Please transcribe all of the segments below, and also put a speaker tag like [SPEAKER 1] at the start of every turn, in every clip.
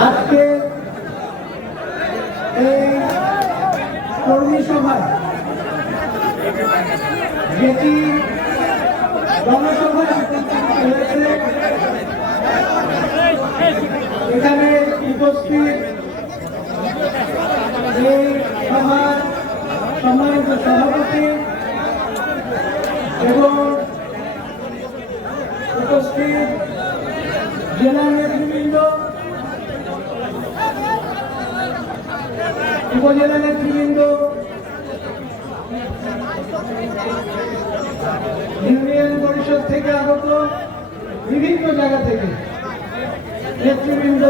[SPEAKER 1] আজকে এই কর্মী সভায় যেটি জনসভায় এখানে উপস্থিত এই সভার সম্মানিত সভাপতি এবং উপস্থিত জেলা নেতৃবৃন্দ উপজেলা নেতৃবৃন্দ ইউনিয়ন পরিষদ থেকে আগত বিভিন্ন জায়গা থেকে নেতৃবৃন্দ,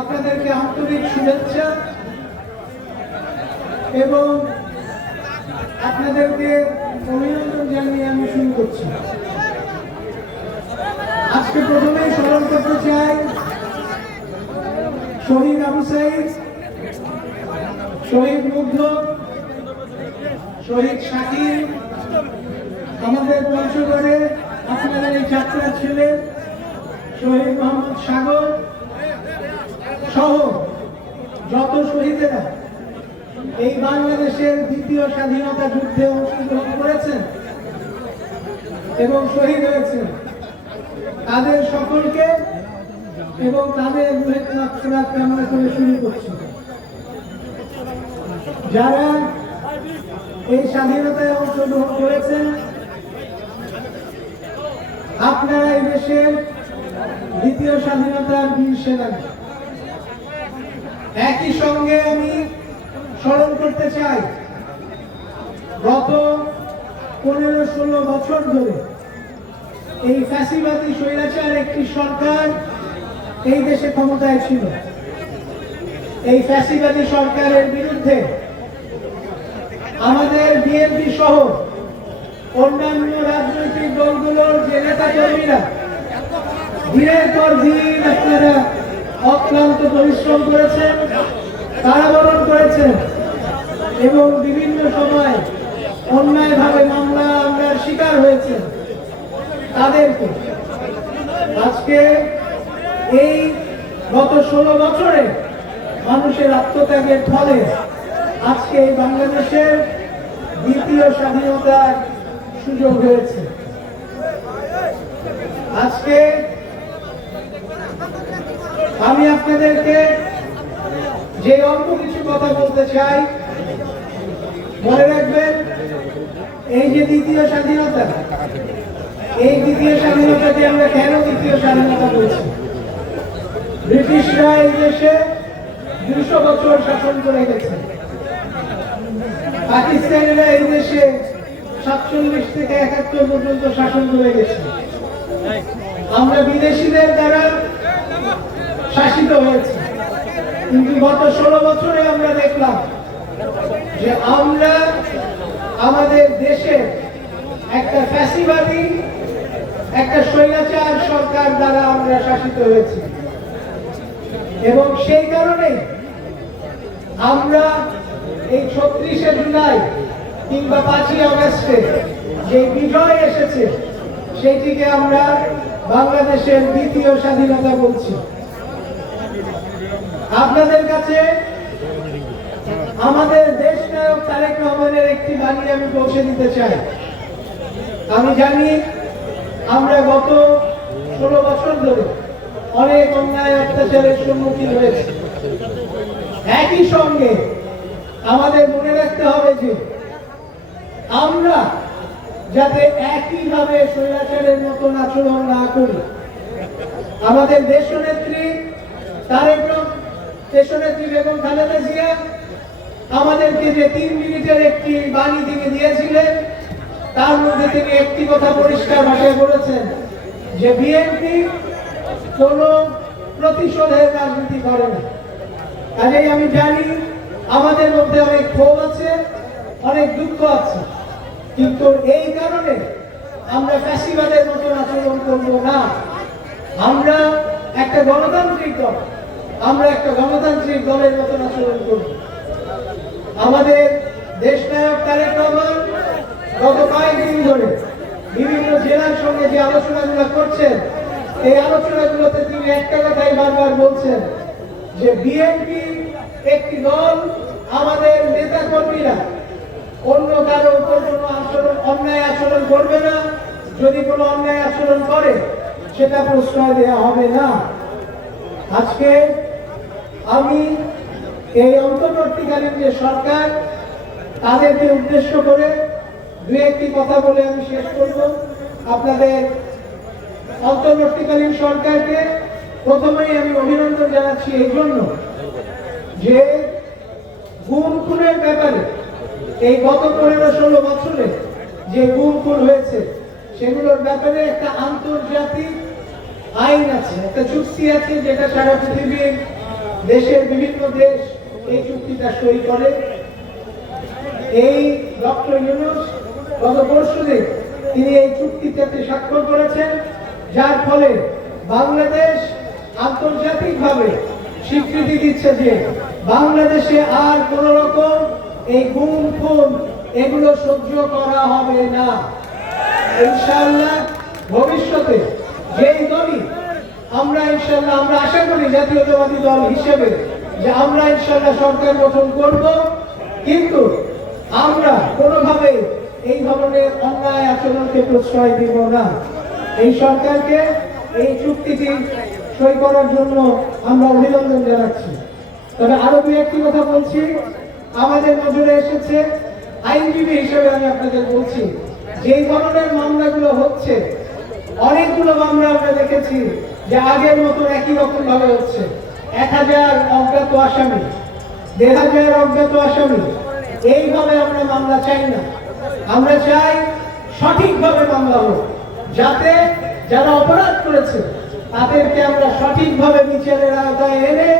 [SPEAKER 1] আপনাদেরকে আন্তরিক শুভেচ্ছা এবং আপনাদেরকে অভিনন্দন জানিয়ে আমি শুরু করছি। আজকে প্রথমেই স্মরণ করতে চাই শহীদ আবু সাইদ, শহীদ মুগ্ধ শহীদ শাকির আমাদের পঞ্চগড়ে আপনাদের এই যাত্রা ছিলেন শহীদ মোহাম্মদ সাগর সহ যত শহীদেরা এই বাংলাদেশের দ্বিতীয় স্বাধীনতা যুদ্ধে অংশগ্রহণ করেছেন এবং শহীদ হয়েছেন, তাদের সকলকে এবং তাদের কামনা করে শুরু করছি। যারা এই স্বাধীনতায় অংশগ্রহণ করেছেন আপনারা এই দেশের দ্বিতীয় স্বাধীনতার বীর সেনানী। একই সঙ্গে আমি স্মরণ করতে চাই, গত পনেরো ষোলো বছর ধরে এই ফ্যাসিবাদী স্বৈরাচার একটি সরকার এই দেশে ক্ষমতায় ছিল। এই ফ্যাসিবাদী সরকারের বিরুদ্ধে আমাদের বিএনপি সহ অন্যান্য রাজনৈতিক দলগুলোর যে নেতা কর্মীরা দিনের পর দিন আপনারা অক্লান্ত পরিশ্রম করেছেন কারাবরণ করেছেন এবং বিভিন্ন সময় অন্যায়ভাবে মামলা আমলার শিকার হয়েছে তাদেরকে। আজকে এই গত ষোলো বছরে মানুষের আত্মত্যাগের ফলে আজকে এই বাংলাদেশের দ্বিতীয় স্বাধীনতার সুযোগ হয়েছে। আজকে আমি আপনাদেরকে যে অল্প কিছু কথা বলতে চাই, মনে রাখবেন, এই যে দ্বিতীয় স্বাধীনতা, এই দ্বিতীয় স্বাধীনতাকে আমরা কেন দ্বিতীয় স্বাধীনতা বলছি? ব্রিটিশরা এই দেশে দুশো বছর শাসন করে গেছে। পাকিস্তানিরা এই দেশে সাতচল্লিশ থেকে একাত্তর পর্যন্ত শাসন করে গেছে। আমরা বিদেশিদের দ্বারা শাসিত হয়েছে। কিন্তু গত ষোলো বছরে আমরা দেখলাম যে আমরা আমাদের দেশে একটা ফ্যাসিবাদী, একটা স্বৈরাচার সরকার দ্বারা আমরা শাসিত হয়েছি। এবং সেই কারণে আমরা এই ছত্রিশে জুলাই কিংবা পাঁচই আগস্টে যে বিজয় এসেছে সেইটিকে আমরা বাংলাদেশের দ্বিতীয় স্বাধীনতা বলছি। আপনাদের কাছে আমাদের দেশ নায়ক তারেক রহমানের একটি বাণী আমি পৌঁছে দিতে চাই। আমি জানি আমরা গত ষোলো বছর ধরে অনেক অন্যায় অত্যাচারের সম্মুখীন হয়েছি। একই সঙ্গে আমাদের মনে রাখতে হবে যে আমরা যাতে একইভাবে স্বৈরাচারের মতন আচরণ না করি। আমাদের দেশনেত্রী তারেক দেশনেত্রী বেগম খালেদা জিয়া আমাদেরকে যে তিন মিনিটের একটি বাণী তিনি দিয়েছিলেন, তার মধ্যে তিনি একটি কথা পরিষ্কার ভাষায় বলেছেন যে বিএনপি কোন প্রতিশোধের রাজনীতি করে না। কাজেই আমি জানি আমাদের মধ্যে অনেক ক্ষোভ আছে, অনেক দুঃখ আছে। কিন্তু এই কারণে আমরা ফ্যাসিবাদের মতন আচরণ করব না। আমরা একটা গণতান্ত্রিক দল, আমরা একটা গণতান্ত্রিক দলের মতন আচরণ করব। আমাদের দেশ নায়ক তারেক রহমান গত কয়েকদিন ধরে বিভিন্ন জেলার সঙ্গে যে আলোচনাগুলো করছেন, এই আলোচনাগুলোতে তিনি একটা কথাই বারবার বলছেন যে, বিএনপি একটি দল আমাদের নেতা কর্মীরা অন্য কারও উপর কোনো আচরণ, অন্যায় আচরণ করবে না। যদি কোনো অন্যায় আচরণ করে, সেটা প্রশ্রয় দেওয়া হবে না। আজকে আমি এই অন্তর্বর্তীকালীন যে সরকার, তাদেরকে উদ্দেশ্য করে দু একটি কথা বলে আমি শেষ করব। আপনাদের অন্তর্বর্তীকালীন সরকারকে প্রথমেই আমি অভিনন্দন জানাচ্ছি এই জন্য। যে গুম খুনের ব্যাপারে এই গত পনেরো ষোলো বছরে যে গুম খুন হয়েছে, সেগুলোর ব্যাপারে একটা আন্তর্জাতিক আইন আছে, একটা চুক্তি আছে যেটা সারা পৃথিবীর দেশের বিভিন্ন দেশ এই চুক্তিটা সই করে। এই ডক্টর ইউনুস গত পরশুদিন তিনি এই চুক্তিটাতে স্বাক্ষর করেছেন, যার ফলে বাংলাদেশ আন্তর্জাতিকভাবে স্বীকৃতি দিচ্ছে যে বাংলাদেশে আর কোন রকম এই গুম খুন এগুলো সহ্য করা হবে না। ইনশাআল্লাহ ভবিষ্যতে যেই দলই আমরা ইনশাআল্লাহ, আমরা আশা করি জাতীয়তাবাদী দল হিসেবে যে আমরা ইনশাআল্লাহ সরকার গঠন করব। কিন্তু আমরা কোনোভাবে এই ধরনের অন্যায় আচরণকে প্রশ্রয় দিব না। এই সরকারকে এই চুক্তিটি সই করার জন্য আমরা অভিনন্দন জানাচ্ছি। তবে আরও দু একটি কথা বলছি। আমাদের নজরে এসেছে আইনজীবী হিসেবে আমি আপনাদের বলছি, যেই ধরনের মামলাগুলো হচ্ছে, অনেকগুলো মামলা আমরা দেখেছি যে আগের মতো একই রকম ভাবে হচ্ছে। এক হাজার অজ্ঞাত আসামি, দেড় হাজার অজ্ঞাত আসামি, এইভাবে আমরা মামলা চাই না। আমরা চাই সঠিকভাবে মামলা হোক, যাতে যারা অপরাধ করেছে তাদেরকে আমরা সঠিকভাবে বিচারের আওতায় এনে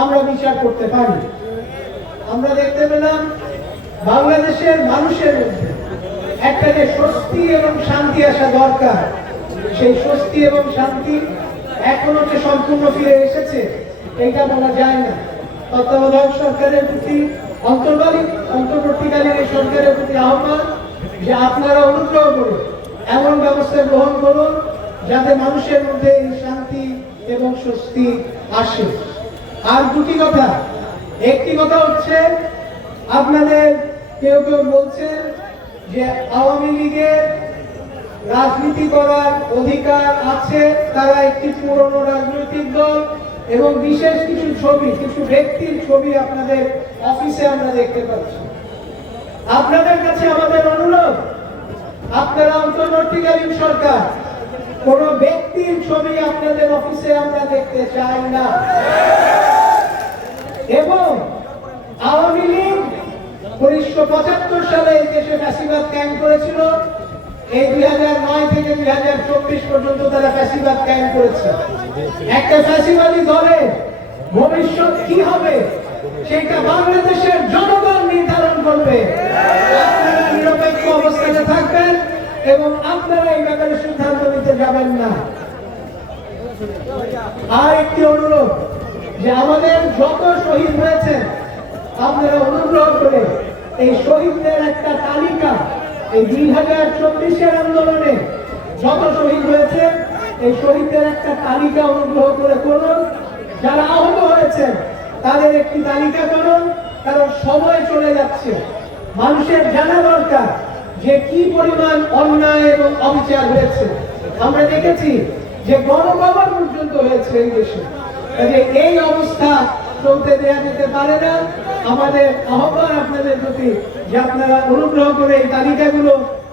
[SPEAKER 1] আমরা বিচার করতে পারি। আমরা দেখতে পেলাম বাংলাদেশের মানুষের মধ্যে একটা যে স্বস্তি এবং শান্তি আসা দরকার, সেই স্বস্তি এবং শান্তি এখনও যে সম্পূর্ণ ফিরে এসেছে এটা বলা যায় না। তত্ত্বাবধায়ক সরকারের প্রতি অন্তর্বালী অন্তর্বর্তীকালীন এই সরকারের প্রতি আহ্বান যে আপনারা অনুগ্রহ করে এমন ব্যবস্থা গ্রহণ করুন, যাতে মানুষের মধ্যে এই এবং স্বস্তি আসে। আর দুটি কথা। একটি কথা হচ্ছে, আপনাদের কেউ কেউ বলছেন যে আওয়ামী লীগের রাজনীতি করার অধিকার আছে, তারা একটি পুরনো রাজনৈতিক দল এবং বিশেষ কিছু ছবি, কিছু ব্যক্তির ছবি আপনাদের অফিসে আমরা দেখতে পাচ্ছি। আপনাদের কাছে আমাদের অনুরোধ, আপনারা অন্তর্বর্তীকালীন সরকার কোন ব্যক্তির ছবি আপনাদের অফিসে আমরা দেখতে চাই না। এবং আওয়ামী লীগ উনিশশো পঁচাত্তর সালে এই দেশে ফ্যাসিবাদ ক্যাম্প করেছিল। এই দুই হাজার নয় থেকে দুই হাজার চব্বিশ পর্যন্ত তারা ফ্যাসিবাদ ক্যাম্প করেছে। একটা ফ্যাসিবাদী দলের ভবিষ্যৎ কি হবে, সেটা বাংলাদেশের জনগণ নির্ধারণ করবে আপনারা নিরপেক্ষ অবস্থানে থাকবেন এবং আপনারা এই ব্যাপারে সিদ্ধান্ত নিতে যাবেন না। আর একটি অনুরোধ, যে আমাদের যত শহীদ হয়েছে, আপনারা অনুগ্রহ করে এই শহীদদের একটা তালিকা, এই দুই হাজার চব্বিশের আন্দোলনে যত শহীদ হয়েছে, এই শহীদদের একটা তালিকা অনুগ্রহ করে করুন। যারা আহত হয়েছেন তাদের একটি তালিকা করুন, কারণ সময় চলে যাচ্ছে। মানুষের জানা দরকার। যে কি পরিমাণ অন্যায় এবং অবিচার হয়েছে। আমরা দেখেছি যে গণকবর পর্যন্ত হয়েছে এই দেশে। এই অবস্থা চলতে দেওয়া যেতে পারে না। আমাদের আহ্বান আপনাদের প্রতি যে আপনারা অনুগ্রহ করে এই তালিকাগুলো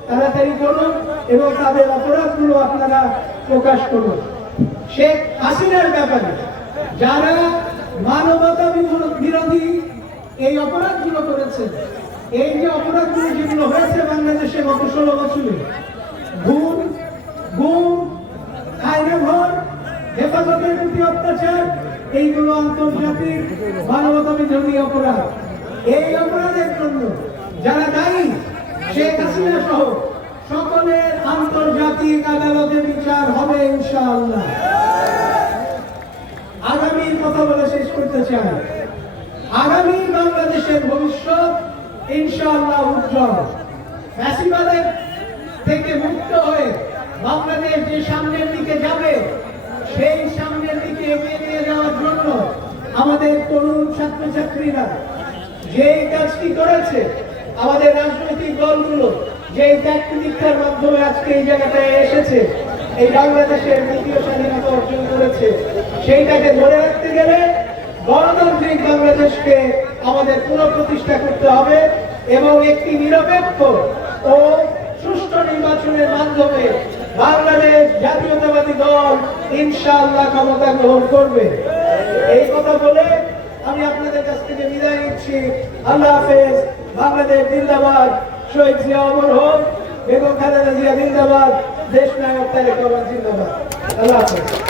[SPEAKER 1] তাড়াতাড়ি করুন এবং তাদের অপরাধগুলো আপনারা প্রকাশ করুন। শেখ হাসিনার ব্যাপারে যারা মানবতা বিরোধী এই অপরাধগুলো করেছে এই যে অপরাধগুলো যেগুলো হয়েছে বাংলাদেশে গত ষোলো বছরে, গুম গুম, আইনে ভর হেফাজতের প্রতি অত্যাচার, এইগুলো আন্তর্জাতিক মানবতা বিরোধী অপরাধ। এই অপরাধের জন্য যারা দায়ী, শেখ হাসিনা সহ সকলের আন্তর্জাতিক আদালতে বিচার হবে ইনশাআল্লাহ। আগামীর কথা বলে শেষ করতে চাই। আগামী বাংলাদেশের ভবিষ্যৎ ইনশাআল্লাহ উজ্জ্বল। ফ্যাসিবাদের থেকে মুক্ত হয়ে বাংলাদেশ যে সামনের দিকে যাবে, সেই সামনের দিকে এগিয়ে নিয়ে যাওয়ার জন্য আমাদের তরুণ ছাত্রছাত্রীরা যে কাজটি করেছে, আমাদের রাজনৈতিক দলগুলো যে ত্যাগ মাধ্যমে আজকে এই জায়গাটায় এসেছে, এই বাংলাদেশের দ্বিতীয় স্বাধীনতা অর্জন করেছে, সেইটাকে ধরে রাখতে গেলে গণতান্ত্রিক বাংলাদেশকে আমাদের পুনঃপ্রতিষ্ঠা করতে হবে এবং একটি নিরপেক্ষ ও সুষ্ঠু নির্বাচনের মাধ্যমে বাংলাদেশ জাতীয়তাবাদী দল ইনশাআল্লাহ ক্ষমতা গ্রহণ করবে। এই কথা বলে আমি আপনাদের কাছ থেকে বিদায় নিচ্ছি। আল্লাহ হাফেজ। বাংলাদেশ জিন্দাবাদ। শহীদ জিয়া অমর হোক। বেগম খালেদা জিয়া জিন্দাবাদ। দেশ নায়ক তারেক জিন্দাবাদ। আল্লাহ হাফেজ।